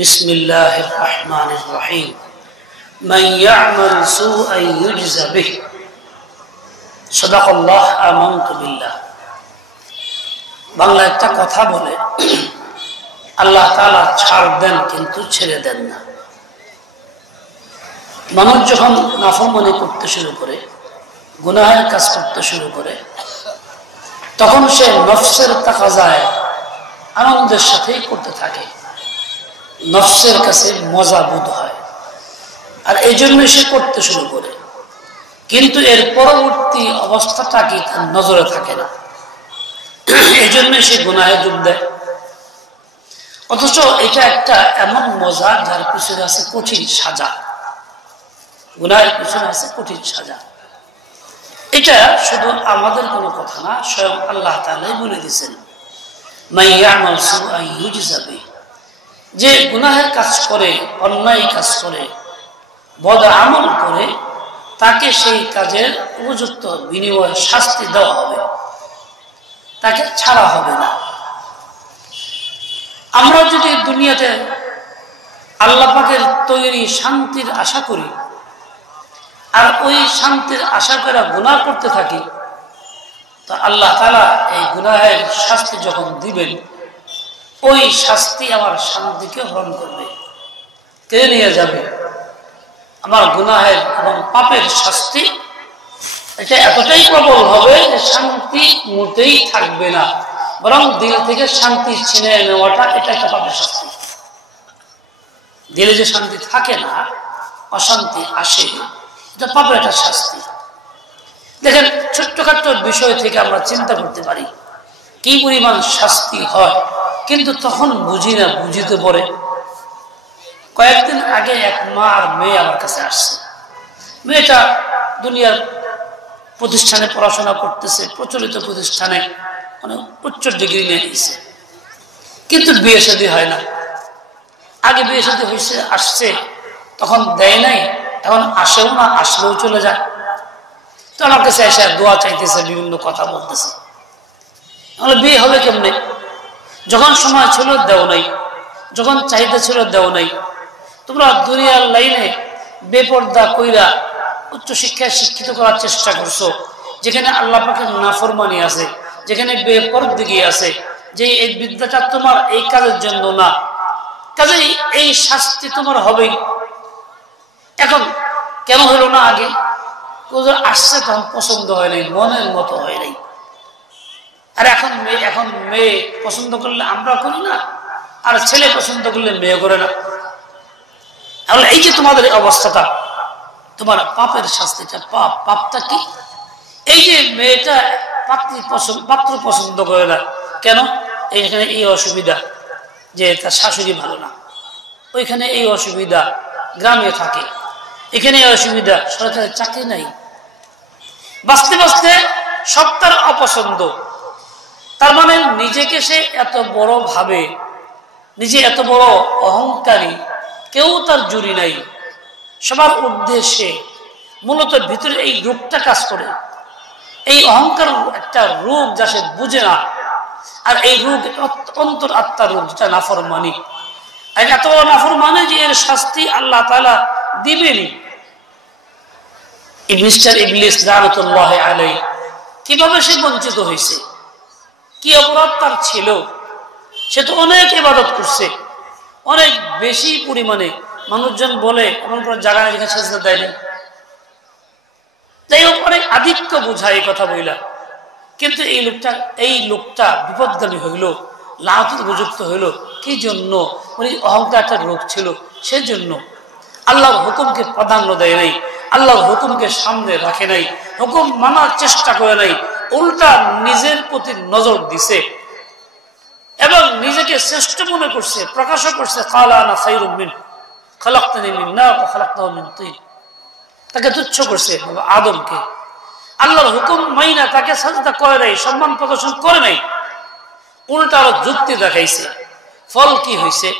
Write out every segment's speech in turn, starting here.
বিসমিল্লাহির রহমানির রহিম মান ইয়া'মাল সুআন ইউজযা বিহি সাদাকাল্লাহ আমানতু বিল্লাহ। বাংলা একটা কথা বলে, আল্লাহ তাআলা ছাড় দেন কিন্তু ছেড়ে দেন না। মানুষ যখন নাফরমানি করতে শুরু করে, গুনাহের কাজ করতে শুরু করে, তখন সে নফসের তাকাজায় আনন্দের সাথেই করতে থাকে, নফসের কাছে মজা বোধ হয়, আর এই জন্যই সে করতে শুরু করে। কিন্তু এর পরবর্তী অবস্থাটা কি তার নজরে থাকে না, এই জন্যই সে গুনাহে ডুব দেয়। অথচ এটা একটা এমন মজা যার পিছনে আছে কঠিন সাজা, গুনাহের পিছনে আছে কঠিন সাজা। এটা শুধু আমাদের কোনো কথা না, স্বয়ং আল্লাহ তাআলাই বলে দিয়েছেন, মান ইয়া'মাল সুআন ইউজযা বিহি। যে গুনাহের কাজ করে, অন্যায় কাজ করে, বদ আমল করে, তাকে সেই কাজের উপযুক্ত বিনিময়ে শাস্তি দেওয়া হবে, তাকে ছাড়া হবে না। আমরা যদি দুনিয়াতে আল্লাহ পাকের তৈরি শান্তির আশা করি, আর ওই শান্তির আশা করে গুনাহ করতে থাকি, তো আল্লাহ তাআলা এই গুনাহের শাস্তি যখন দিবেন, ওই শাস্তি আমার শান্তিকে হরণ করবে, কেড়ে নিয়ে যাবে। আমার গুনাহের এবং পাপের শাস্তি এটা এতটাই প্রবল হবে যে শান্তি মোটেই থাকবে না, বরং দিল থেকে শান্তি ছিনিয়ে নেওয়াটা এটা একটা পাপের শাস্তি। দিলে যে শান্তি থাকে না, অশান্তি আসে, এটা পাপের একটা শাস্তি। দেখেন, ছোট্টখাট্ট বিষয় থেকে আমরা চিন্তা করতে পারি কি পরিমাণ শাস্তি হয়, কিন্তু তখন বুঝি না, বুঝিতে পড়ে। কয়েকদিন আগে এক মা আর মেয়ে আমার কাছে আসছে। মেয়েটা দুনিয়ার প্রতিষ্ঠানে পড়াশোনা করতেছে, প্রচলিত প্রতিষ্ঠানে, মানে উচ্চ ডিগ্রি নিয়ে নিয়েছে, কিন্তু বিয়ে শাদী হয় না। আগে বিয়ে শাদী হয়েছে, আসছে, তখন দেয় নাই, এখন আসেও না, আসলেও চলে যায়। তো আমার কাছে এসে দোয়া চাইতেছে, বিভিন্ন কথা বলতেছে। তাহলে বিয়ে হবে কেমনে? যখন সময় ছিল দেও নাই, যখন চাহিদা ছিল দেও নাই। তোমরা দুনিয়ার লাইনে বেপর্দা কইরা উচ্চ শিক্ষায় শিক্ষিত করার চেষ্টা করছো, যেখানে আল্লাহ পাকের নাফরমানি আছে, যেখানে বেপরদিগি আছে, যে এই বিদ্যাটা তোমার এই কাজের জন্য না, কাজেই এই শাস্তি তোমার হবেই। এখন কেন হলো না আগে? আসছে তখন পছন্দ হয় নাই, মনের মতো হয় নাই। আর এখন মেয়ে পছন্দ করলে আমরা করি না, আর ছেলে পছন্দ করলে মেয়ে করে না। তাহলে এই যে তোমাদের অবস্থাটা, তোমার পাপের শাস্তিটা, পাপটা কি? এই যে মেয়েটা পাত্র পছন্দ করে না কেন? এইখানে এই অসুবিধা যে তার শাশুড়ি ভালো না, ওইখানে এই অসুবিধা গ্রামে থাকে, এখানে এই অসুবিধা সরকারি চাকরি নাই। বাঁচতে বাঁচতে সব তার অপছন্দ। তার মানে নিজেকে সে এত বড় ভাবে, নিজে এত বড় অহংকারী, কেউ তার জুড়ি নাই, সবার উদ্দেশ্যে। মূলত ভিতরে এই রূপটা কাজ করে, এই অহংকার একটা রূপ যা সে বুঝে না। আর এই রূপ অন্তর আত্মার রূপ, যেটা নাফরমানি। আর এত বড় নাফরমানি যে এর শাস্তি আল্লাহ তাআলা দিবেনই। ইবলিস লানাতুল্লাহ আলাইহি কিভাবে সে বঞ্চিত হয়েছে, কি অপরাধ তার ছিল? সে তো অনেক ইবাদত করছে, অনেক বেশি পরিমাণে। মানুষজন বলে এমন কোন জায়গা নেই যেখানে সেজদা দেয় না। যাই হোক, অনেক আধিক্য বোঝায় এই কথা বইলা। কিন্তু এই লোকটা বিপদগামী হইল, লাআনাতে উপযুক্ত হইল কি জন্য? উনি অহংকার একটা রোগ ছিল, সেজন্য আল্লাহর হুকুমকে প্রাধান্য দেয় নাই, আল্লাহর হুকুমকে সামনে রাখে নাই, হুকুম মানার চেষ্টা করে নাই, উল্টা নিজের প্রতি নজর দিছে এবং নিজেকে শ্রেষ্ঠ মনে করছে, প্রকাশ করছে। ক্বালা আনা খায়রুম মিনহু খালাকতানি মিন নার ওয়া খালাকতাহু মিন তিন। তাকে তুচ্ছ করছে, আদমকে। আল্লাহর হুকুম মাইনা তাকে সাজদা করে নাই, সম্মান প্রদর্শন করে নাই, উল্টা আরো যুক্তি দেখাইছে। ফল কি হয়েছে?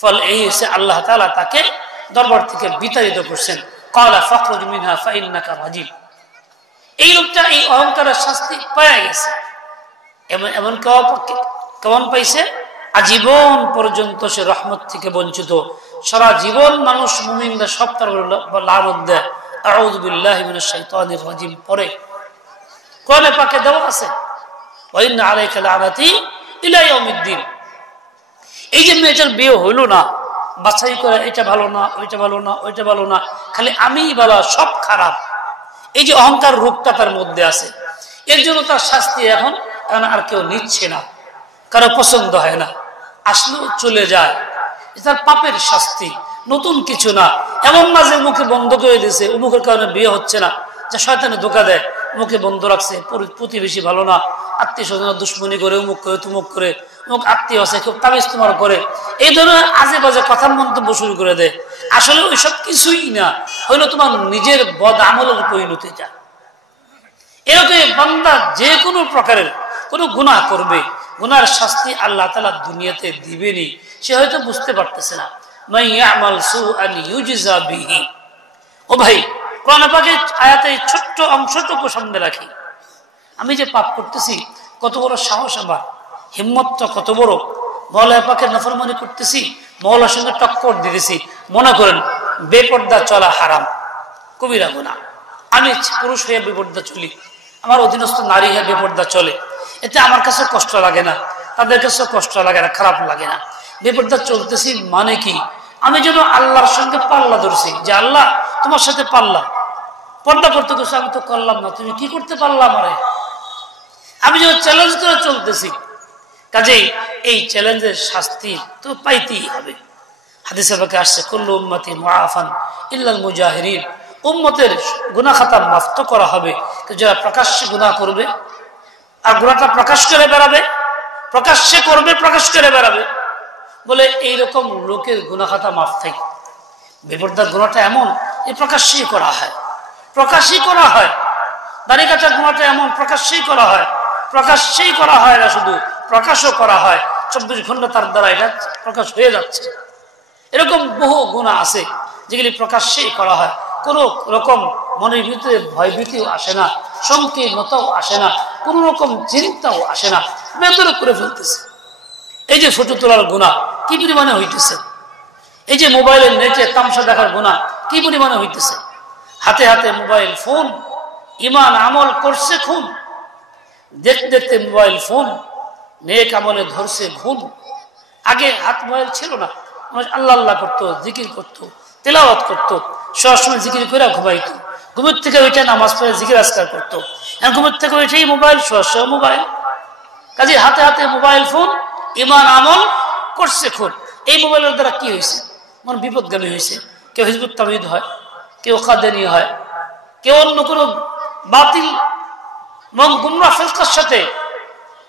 ফল এই হয়েছে, আল্লাহ তাআলা তাকে দরবার থেকে বিতাড়িত করছেন। ক্বালা ফাখরুজ মিনহা ফাইন্নাকা রাজিম। এই লোকটা এই অহংকারের শাস্তি পেয়ে গেছে। এমন কেমন পাইছে? আজীবন পর্যন্ত সে রহমত থেকে বঞ্চিত। সারা জীবন মানুষ মুমিনরা সব তার লানত দেয়, আউযু বিল্লাহি মিনাশ শাইতানির রাজিম পড়ে। কোরআনে পাকে দেওয়া আছে, ওয়া ইন্না আলাইকা লানাতি ইলা ইয়াউমিদ্দিন। এই যে মেয়েটার বিয়ে হইল না, বাছাই করে এটা ভালো না, ওইটা ভালো না, ওইটা ভালো না, খালি আমিই ভালো, সব খারাপ, এই যে অহংকার রূপটা তার মধ্যে আছে, এর জন্য তার শাস্তি এখন আর কেউ নিচ্ছে না, কারো পছন্দ হয় না, আসলেও চলে যায়, তার পাপের শাস্তি, নতুন কিছু না। এমন না যে মুখে বন্ধ করে দিয়েছে, অমুকের কারণে বিয়ে হচ্ছে না, যা শয়তানে ধোকা দেয়, মুখে বন্ধ রাখছে, প্রতিবেশী ভালো না, আত্মীয় স্বজন দুশ্মনী করে, অমুক করে তুমুক করে, অমুক আত্মীয় আছে খুব তাবিজ তোমার করে, এই ধরনের আজে বাজে কথার মন্তব্য শুরু করে দেয়। আসলে ওই সব কিছুই না, হইলো তোমার নিজের বদ আমলের পরিণতিটা। এরকম বান্দা যে কোনো প্রকারের কোনো গুনাহ করবে, গুনার শাস্তি আল্লাহ তাআলা দুনিয়াতে দিবেনি, সে হয়তো বুঝতে পারতেছে না। মান ইয়ামাল সুআন ইউজজা বিহি। ও ভাই, কোরআন পাকের আয়াতের ছোট্ট অংশটুকু সামনে রাখি। আমি যে পাপ করতেছি, কত বড় সাহস আমার, হিম্মতটা কত বড়, মওলা পাকের নাফরমানি করতেছি, মওলার সঙ্গে টক্কর দিতেছি। মনে করেন বেপর্দা চলা হারাম, কবিরা গুনাহ। আমি পুরুষ হয়ে বেপর্দা চলি, আমার অধীনস্থ নারী হয়ে বেপর্দা চলে, এতে আমার কাছে কষ্ট লাগে না, তাদের কাছে কষ্ট লাগে না, খারাপ লাগে না। বেপর্দা চলতেছি মানে কি, আমি যেন আল্লাহর সঙ্গে পাল্লা ধরছি, যে আল্লাহ তোমার সাথে পাল্লা, পর্দা করতে গেছো, আমি তো করলাম না, তুমি কি করতে পারলাম আমারে, আমি যেন চ্যালেঞ্জ করে চলতেছি। কাজেই এই চ্যালেঞ্জের শাস্তি তো পাইতেই হবে। হাদিসে পাকে আসছে, কুল্লু উম্মতি মুআফান ইল্লাল মুজাহিরিন। উম্মতের গুনাহ খাতা মাফ তো করা হবে, যারা প্রকাশ্যে গুনাহ করবে আর গুনাহটা প্রকাশ করে বেড়াবে, প্রকাশ্যে করবে প্রকাশ করে বেড়াবে, বলে এইরকম লোকের গুনাহ খাতা মাফ থাকে। বেপরদার গুনাহটা এমন যে প্রকাশ্যেই করা হয়, প্রকাশ্যেই করা হয়। দাড়ি কাটার গুনাহটা এমন প্রকাশ্যেই করা হয়, প্রকাশ্যেই করা হয় না, শুধু প্রকাশও করা হয়, 24 ঘন্টা তার দ্বারা এটা প্রকাশ হয়ে যাচ্ছে। এরকম বহু গুনাহ আছে যেগুলি প্রকাশ্যেই করা হয়, কোন রকম মনের ভিতরে ভয়ভীতিও আসে না, সংকীর্ণতাও আসে না, কোন রকম চিন্তাও আসে না, ভেতরে করে ফেলতেছে। এই যে ফটো তোলার গুনাহ কি পরিমাণে হইতেছে, এই যে মোবাইলের নেটে তামসা দেখার গুনাহ কি পরিমাণে হইতেছে, হাতে হাতে মোবাইল ফোন, ইমান আমল করছে খুন, দেখতে দেখতে মোবাইল ফোন, নেক আমলে ধরছে ঘুম। আগে হাত মোবাইল ছিল না, আল্লাহ আল্লাহ করতো, জিকির করতো, তেলাওয়াত করতো, সবসময় জিকির করে ঘুমাইতো, ঘুমের থেকে ওইটা নামাজ পড়ে জিকির আজকার করতো। এখন ঘুমের থেকে ওইটাই মোবাইল, সহ মোবাইল। কাজে হাতে হাতে মোবাইল ফোন, ইমান আমল করছে খুন। এই মোবাইলের দ্বারা কি হয়েছে, মন বিপদগামী হয়েছে। কেউ হিজবুত তাওহীদ হয়, কেউ কাদেরী হয়, কেউ অন্য কোনো বাতিল এবং গুমরাহ ফিরকার সাথে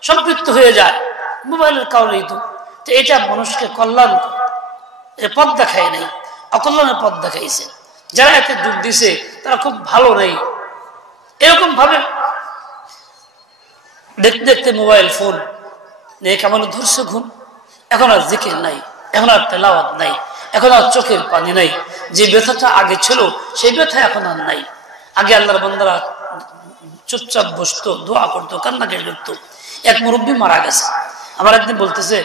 সম্পৃক্ত হয়ে যায় মোবাইলের কারণেই। তো এটা মানুষকে কল্যাণ পথ দেখায় নাই, অকল্যাণের পথ দেখাইছে। যারা এতে যোগ দিছে তারা খুব ভালো নেই। এরকম ভাবে দেখতে দেখতে মোবাইল ফোন নেক আমলে ধরছে ঘুম। এখন আর জিকির নাই, এখন আর তেলাওয়াত নাই, এখন আর চোখের পানি নাই। যে ব্যথাটা আগে ছিল সেই ব্যথা এখন আর নাই। আগে আল্লাহর বান্দারা চুপচাপ বসতো, দোয়া করতো, কান্নাকাটি করতো। এক মুরব্বী মারা গেছে, আমার একদিন বলতেছে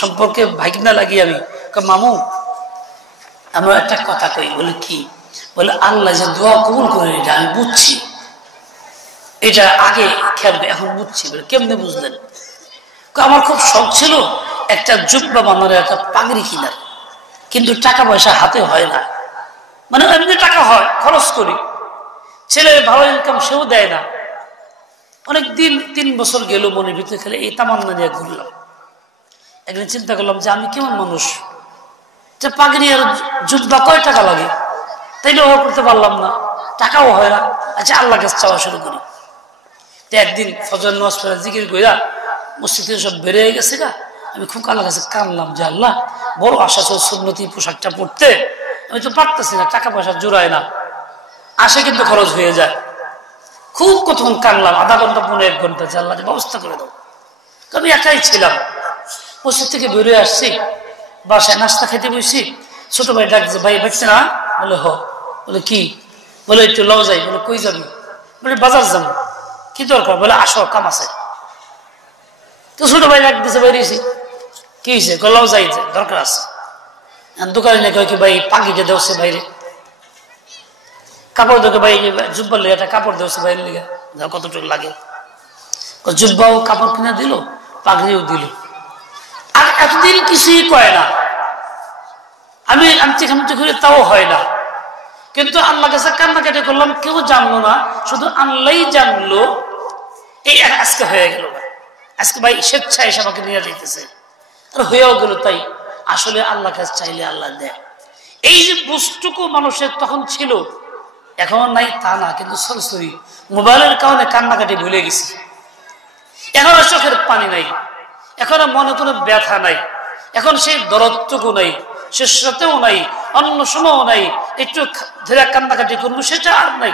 সম্পর্কে ভাগনা লাগিয়ে, আমি মামু আমরা একটা কথা কই, বলে কি, বলে আল্লাহ যে দোয়া কবুল করে এটা আমি বুঝছি, এটা আগে খেলবে এখন বুঝছি। বলে কেমনে বুঝলেন? আমার খুব শখ ছিল একটা জুব্বা বানানোর, একটা পাগড়ি কিনার, কিন্তু টাকা পয়সা হাতে হয় না। মানে এমনি টাকা হয়, খরচ করি, ছেলের ভালো ইনকাম সেও দেয় না। অনেক দিন 3 বছর গেল, মনের ভিতরে খেলে এই তামান্না নিয়ে ঘুরলাম। একদিন চিন্তা করলাম যে আমি কেমন মানুষ, যে পাগড়ি আর জুব্বা কয় টাকা লাগে, তাই ব্যবহার করতে পারলাম না, টাকাও হয় না। আচ্ছা আল্লাহ কাছে চাওয়া শুরু করি। তো একদিন ফজর নামাজ পড়ে জিকির কইরা মসজিদে সব বেরিয়ে গেছে গা, আমি খুব আল্লাহ কাছে কানলাম যে আল্লাহ বড় আশা ছিল সুন্নতি পোশাকটা পড়তে, আমি তো পারতেছি না, টাকা পয়সা জোড়ায় না, আসে কিন্তু খরচ হয়ে যায়। খুব কতক্ষণ কানলাম, আধা ঘন্টা 1 ঘন্টা, যে আল্লাহ ব্যবস্থা করে দাও। আমি একাই ছিলাম, মসজিদ থেকে বেরিয়ে আসছি, বাসায় নাস্তা খেতে বসছি, ছোট ভাই ডাকছে, ভাই বাড়ছে না? বলে হ। বলে কি? বলে একটু লও যাই। বলে কই যাবি? বলে বাজার যাবো। কি দরকার? বলে আসো, কাম আছে। তো ছোট ভাই ডাক দিছে, বেরিয়েছি। কি হয়েছে? গলাও যাই দরকার আছে। দোকানে নিয়ে কয় কি ভাই পাখিটা দেওছে বাইরে, কাপড় দেখে ভাই জুব্বার লিগে একটা কাপড় দেওছে বাইরে লিগে, কতটুকু লাগে। জুব্বাও কাপড় কিনে দিল, পাগড়িও দিল, আর এতদিন কিছুই কয় না। আমি আনতে খামতে করে তাও হয় না, কিন্তু আল্লাহ কাছে কান্নাকাটি করলাম, কেউ জানলো না, শুধু আল্লাহ জানলো। এই আজকে হয়ে গেল, আজকে ভাই স্বেচ্ছায় এসে আমাকে নিয়ে যাইতেছে, আর হয়েও গেল তাই। আসলে আল্লাহ কাছে চাইলে আল্লাহ দেয়। এই যে বস্তুকু মানুষের তখন ছিল, এখন নাই তা না, কিন্তু সরাসরি মোবাইলের কারণে কান্নাকাটি ভুলে গেছি। এখন আর চোখের পানি নাই, এখন মনে কোনো ব্যথা নাই, এখন সেই দরদটুকু নাই, শেষরাতেও নাই, অন্য সময়ও নাই, একটু ধরে কান্নাকাটি করবো সেটা আর নাই।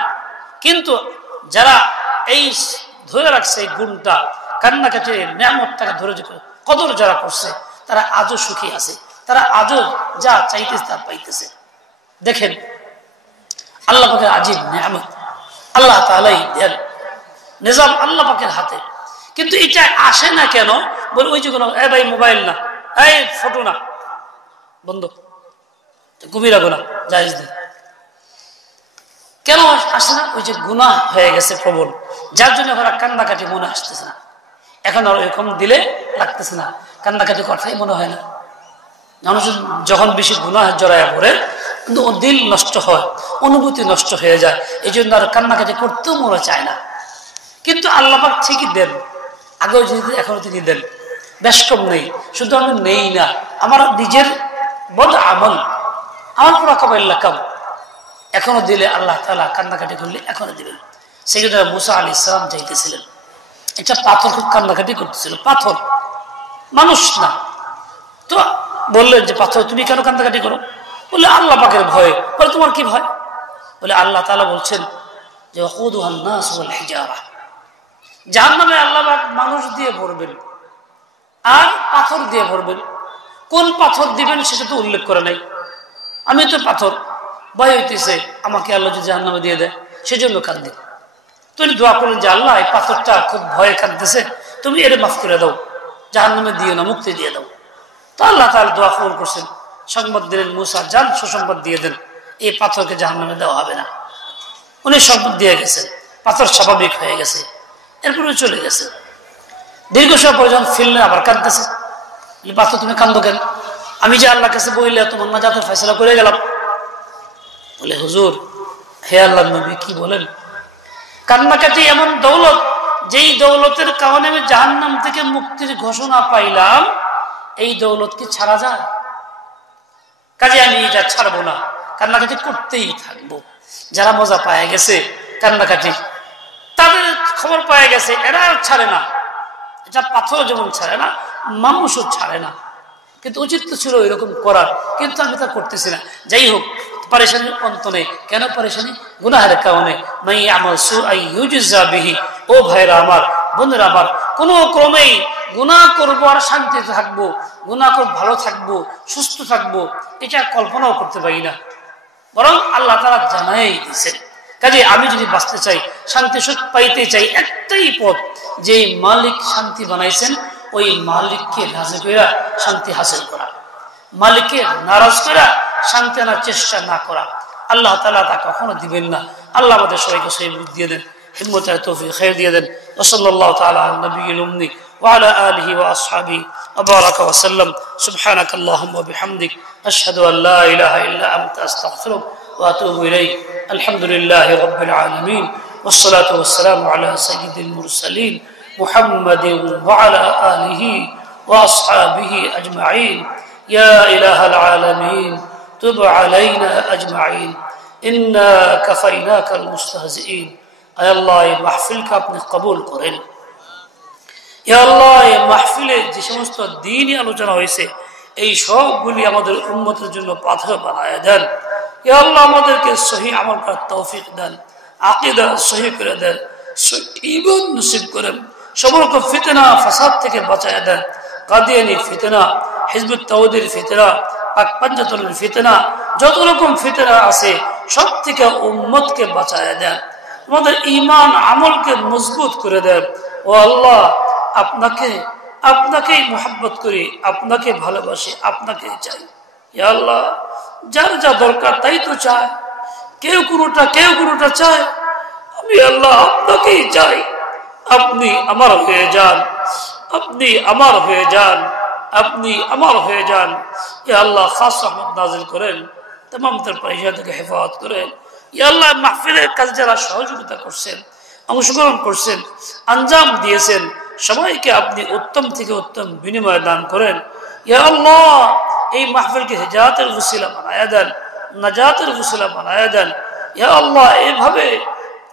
কিন্তু যারা এই ধরে রাখছে এই গুণটা, কান্নাকাটি নিয়ামতটাকে ধরে কদর যারা করছে, তারা আজও সুখী আছে, তারা আজও যা চাইতেছে তা পাইতেছে। দেখেন আল্লাহ পাকের আজিব নিয়ামত, আল্লাহ তাআলাই দেন, নিজাম আল্লাহ পাকের হাতে। কিন্তু এটা আসে না কেন? বলে ওই যে কোনো ভাই মোবাইল না, এই ফটো না, বন্ধ, কবিরা গুনাহ জায়েজ নেই। কেন আসে না? ওই যে গুনাহ হয়ে গেছে প্রবল, যার জন্য ওরা কান্নাকাটি মনে আসতেছে না। এখন আর এরকম দিলে লাগতেছে না, কান্নাকাটি কথাই মনে হয় না। মানুষ যখন বেশি গুনাহ জড়ায় পড়ে, কিন্তু ওর দিল নষ্ট হয়, অনুভূতি নষ্ট হয়ে যায়, এই জন্য আর কান্নাকাটি করতেও মনে চায় না। কিন্তু আল্লাহ পাক ঠিকই দেন, আগেও যদি এখনো তিনি দেন, বেশ কম নেই। শুধু আমি নেই না, আমার নিজের বদ আমল, আমার পুরা কাবাইল্লা কাম এখনো দিলে আল্লাহ তাআলা কান্নাকাটি করলে এখনো দিবেন। সেই জন্য মুসা আলাইহিস সালাম চাইতেছিলেন, এটা পাথর খুব কান্নাকাটি করতেছিল, পাথর মানুষ না। তো বললেন যে পাথর তুমি কেন কান্নাকাটি করো? বলে আল্লাহ পাকের ভয়। বলে তোমার কি ভয়? বলে আল্লাহ তাআলা বলছেন যে ওয়াকুদুহান নাস ওয়াল হিজারা, জাহান্নামে আল্লাহ পাক মানুষ দিয়ে ভরবেন আর পাথর দিয়ে ভরবেন। কোন পাথর দিবেন সেটা তো উল্লেখ করে নাই। আমি তো পাথর, ভয় হইতেছে আমাকে আল্লাহ যদি জাহান্নামে দিয়ে দেয়, সেজন্য কাঁদি। তুমি দোয়া করলেন যে আল্লাহ এই পাথরটা খুব ভয়ে কাঁদতেছে, তুমি এর মাফ করে দাও, জাহান্নামে দিও না, মুক্তি দিয়ে দাও। তো আল্লাহ তাআলা দোয়া কবুল করছেন, সংবাদ দিলেন মুসা যান সুসংবাদ দিয়ে দেন, এই পাথরকে জাহান্নামে দেওয়া হবে না। উনি সংবাদ দিয়ে গেছেন, পাথর স্বাভাবিক হয়ে গেছে, এরপরে চলে গেছে। দীর্ঘ সময় পরে যখন ফিরলেন আবার কাঁদতেছে। পাথর তুমি কান্দো কেন? আমি যে আল্লাহর কাছে বইলে তোমার নাজাতের ফয়সালা করে গেলাম। বলে হুজুর, হে আল্লাহর নবী কি বলেন? কান্নাকাটি এমন দৌলত, যেই দৌলতের কারণে আমি জাহান্নাম থেকে মুক্তির ঘোষণা পাইলাম, এই দৌলত কি ছাড়া যায়? কাজে আমি এটা ছাড়বো না, কান্নাকাটি করতেই থাকবো। যারা মজা পায় গেছে কান্নাকাটি, তাদের খবর পাওয়া গেছে, এরা ছাড়ে না। এটা পাথর যেমন ছাড়ে না, মানুষও ছাড়ে না। কিন্তু উচিত তো ছিল এরকম করার, কিন্তু আমি তা করতেছি না। যাই হোক, পারেশানির অন্ত নেই। কেন পারেশানি? গুনাহের কারণে। মাই আমাল সুআই ইউজজা বিহি। ও ভাইরা আমার, বোনেরা আমার, কোনো ক্রমেই গুনাহ করবো আর শান্তিতে থাকবো, গুনাহ করব ভালো থাকবো, সুস্থ থাকবো, এটা কল্পনাও করতে পারি না। বরং আল্লাহ তাআলা জানাই দিয়েছেন। কাজে আমি যদি বাঁচতে চাই, শান্তি সুখ পাইতে চাই, একটাই পথ, যে মালিক শান্তি বানাইছেন ওই মালিককে রাজি কইরা শান্তি হাসিল করা, মালিককে নারাজ করা শান্তি আনার চেষ্টা না করা। আল্লাহ তাআলা তা কখনো দিবেন না। আল্লাহ আমাদের সবাইকে সেই বুদ্ধি দিয়ে দেন, হিম্মত আর তৌফিক খায়র দিয়ে দেন। ওয়া সাল্লাল্লাহু তাআলা আলা নবিয়িল উম্মি ওয়া আলা আলিহি ওয়া আসহাবিহি ওয়া বারাকা ওয়া সাল্লাম। সুবহানাকাল্লাহুম্মা ওয়া বিহামদিক আশহাদু আল লা ইলাহা ইল্লা আনতা আস্তাগফিরুকা ওয়া আতুবু ইলাইক। আলহামদুলিল্লাহি রাব্বিল আলামিন ওয়াস সালাতু ওয়াস সালামু আলা সাইয়্যিদিল মুরসালিন মুহাম্মাদিন ওয়া আলা আলিহি ওয়া আসহাবিহি আজমাইন। ইয়া ইলাহাল আলামিন তুব আলাইনা আজমাইন ইন্না কাফাইনাকাল মুস্তাহজিইন। আয় আল্লাহ, এই মাহফিলকে আপনি কবুল করেন। ইয়া আল্লাহ, এই মাহফিলে যে সমস্ত দ্বীনি আলোচনা হয়েছে, এই সবগুলি আমাদের উম্মতের জন্য পাথর বানায় দেন। ইয়া আল্লাহ, আমাদেরকে সহি আমল করার তৌফিক দেন, আকীদা সহি করে দেন, ঈমান নসিব করেন, সমস্ত ফিতনা ফাসাদ থেকে বাঁচায় দেন। কাদিয়ানি ফিতনা, হিজবুত তাওহীদের ফিতনা, পাক পাঞ্জাতনের ফিতনা, যত রকম ফিতনা আছে সব থেকে উম্মতকে বাঁচায় দেন, আমাদের ঈমান আমলকে মজবুত করে দেন। ও আল্লাহ, আপনাকে আপনাকেই মোহাব্বত করি, আপনাকে ভালোবাসি, আপনাকে চাই। ইয়া আল্লাহ, যার যা দরকার তাই তো চায়, কেউ কোনোটা চায়, আমি আল্লাহ আপনাকেই চাই। আপনি আমার হয়ে যান, আপনি আমার হয়ে যান, আপনি আমার হয়ে যান। ইয়া আল্লাহ, খাস রহমত নাজিল করেন, तमाम পরিষদ থেকে হেফাজত করেন। ইয়া আল্লাহ, মাহফিলের কাজে যারা সহযোগিতা করছেন, অংশগ্রহণ করছেন, আঞ্জাম দিয়েছেন, সবাইকে আপনি উত্তম থেকে উত্তম বিনিময় দান করেন। ইয়া আল্লাহ, এই মাহফিলকে হিজাতের ওসিলা বানায়া দেন, নাজাতের ওসিলা বানায়া দেন। ইয়া আল্লাহ, এইভাবে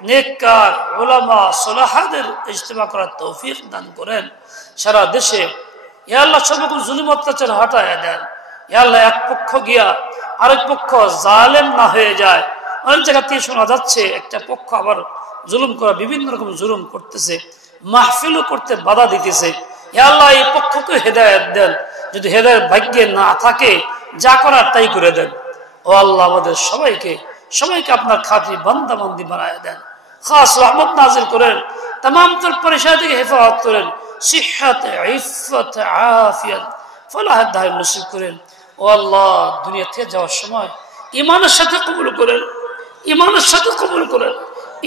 নেককার উলামা সলাহাদের ইজতিমা করার তৌফিক দান করেন সারা দেশে। ইয়া আল্লাহ, সবরকম জুলুম অত্যাচার হটায়া দেন। ইয়া আল্লাহ, এক পক্ষ গিয়া আরেক পক্ষ জালেম না হয়ে যায়। অনেক জায়গা থেকে শোনা যাচ্ছে একটা পক্ষ আবার জুলুম করা, বিভিন্ন রকম জুলুম করতেছে, মাহফিলও করতে বাধা দিতেছে। ইয়া আল্লাহ, এই পক্ষকে হেদায়েত দেন, যদি হেদায়েত ভাগ্যে না থাকে যা করার তাই করে দেন। ও আল্লাহ, আমাদের সবাইকে আপনার খাঁটি বান্দাবান্দি বানায় দেন, খাস রহমত নাজিল করেন, तमाम পরিষদ থেকে হেফাজত করেন, সিহহাত, ইফফত, আফিয়াত, ফলাহাত দায় নসিব করেন। ও আল্লাহ, দুনিয়া থেকে যাওয়ার সময় ঈমানের সাথে কবুল করেন, ঈমানের সাথে কবুল করেন,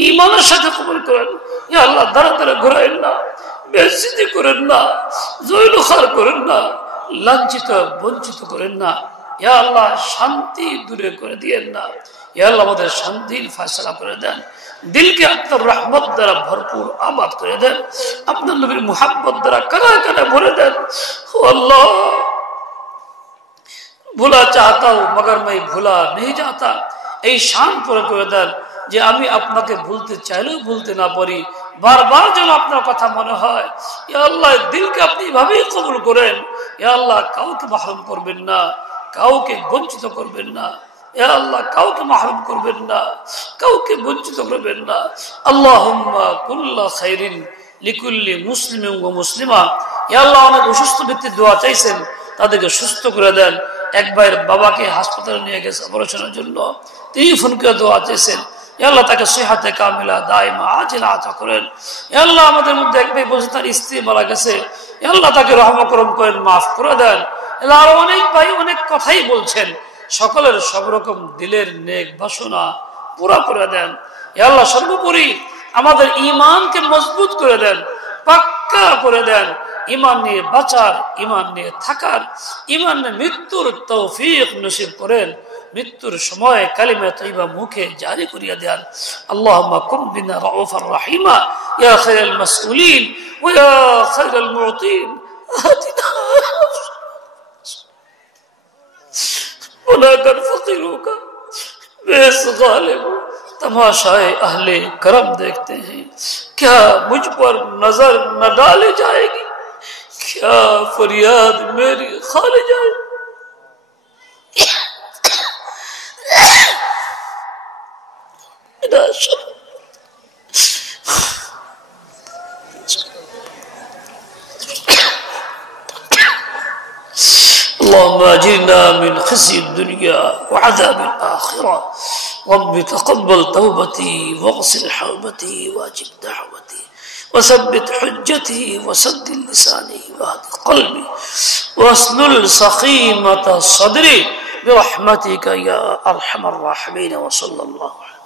ঈমানের সাথে কবুল করেন। ইয়া আল্লাহ, দাঁড়া দাঁড়া ঘুরাইন না, বেইজ্জতি করেন না, জয়লুখার করেন না, লাঞ্ছিত বঞ্চিত করেন না। ইয়া আল্লাহ, শান্তি দূরে করে দিয়েন না। ইয়া আল্লাহ, আমাদের শান্তির ফয়সালা করে দেন, দিলকে আপনার রহমত দ্বারা ভরপুর আবাদ করে দেন, আপনার নবীর মুহাব্বত দ্বারা কানা কানা ভরে দেন। ও আল্লাহ, ভুলা চাহতা হूं मगर मैं भूला नहीं जाता, এই শান পুরো করে দেন যে আমি আপনাকে ভুলতে চাইলেও ভুলতে না পারি, বারবার যেন আপনার কথা মনে হয়। ইয়া আল্লাহ, দিলকে আপনি এভাবেই কবুল করেন। ইয়া আল্লাহ, কাউকে মাহরুম করবেন না, কাউকে বঞ্চিত করবেন না। ইয়া আল্লাহ, কাউকে মাহরুম করবেন না, কাউকে বঞ্চিত করবেন না। আল্লাহুম্মা কুল্লা খাইরিন লিকুল্লি মুসলিমিন ওয়া মুসলিমা। ইয়া আল্লাহ, অনেক অসুস্থ ব্যক্তি দোয়া চাইছেন, তাদেরকে সুস্থ করে দেন। এক ভাইয়ের বাবাকে হাসপাতালে নিয়ে গেছে অপারেশনের জন্য, তিনি ফোন করে দোয়া চেয়েছেন। ইয়া আল্লাহ, তাকে সিহাতে কামিলা দাইমা আজিলা আতা করেন। ইয়া আল্লাহ, আমাদের মধ্যে এক ভাই বলছে তার স্ত্রী মারা গেছে, ইয়া আল্লাহ, তাকে রহম করম করেন, মাফ করে দেন। আরো অনেক ভাই অনেক কথাই বলছেন, সকলের সব রকম দিলের নেক বাসনা পুরা করে দেন। ইয়া আল্লাহ, সর্বোপরি আমাদের ঈমানকে মজবুত করে দেন, পাক্কা করে দেন। ঈমান নিয়ে বাঁচার, ঈমান নিয়ে থাকার, ঈমান নিয়ে মৃত্যুর তৌফিক নসিব করেন। মৃত্যুর সময় কালিমা তাইয়্যিবা মুখে জারি করিয়া দেন। আল্লাহুম্মা কুন বিনা রাউফার রাহিমা ইয়া খায়রাল মাসউলিন ওয়া ইয়া খায়রাল মুতিন আতিনা ওয়া কান ফকিরুকা बेस गालिब। तमाशाए अहले करम देखते हैं, क्या मुझ पर नजर न डाली जाएगी, क्या फरियाद मेरी खाली जाए। اللهم اجرنا من خزي الدنيا وعذاب الآخرة. رب تقبل توبتي واغسل حوبتي واجب دعوتي وثبت حجتي وسدد لساني واهد قلبي واسلل سخيمة صدري برحمتك يا أرحم الراحمين. وصلى الله عليه.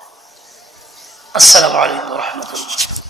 السلام عليكم ورحمة الله.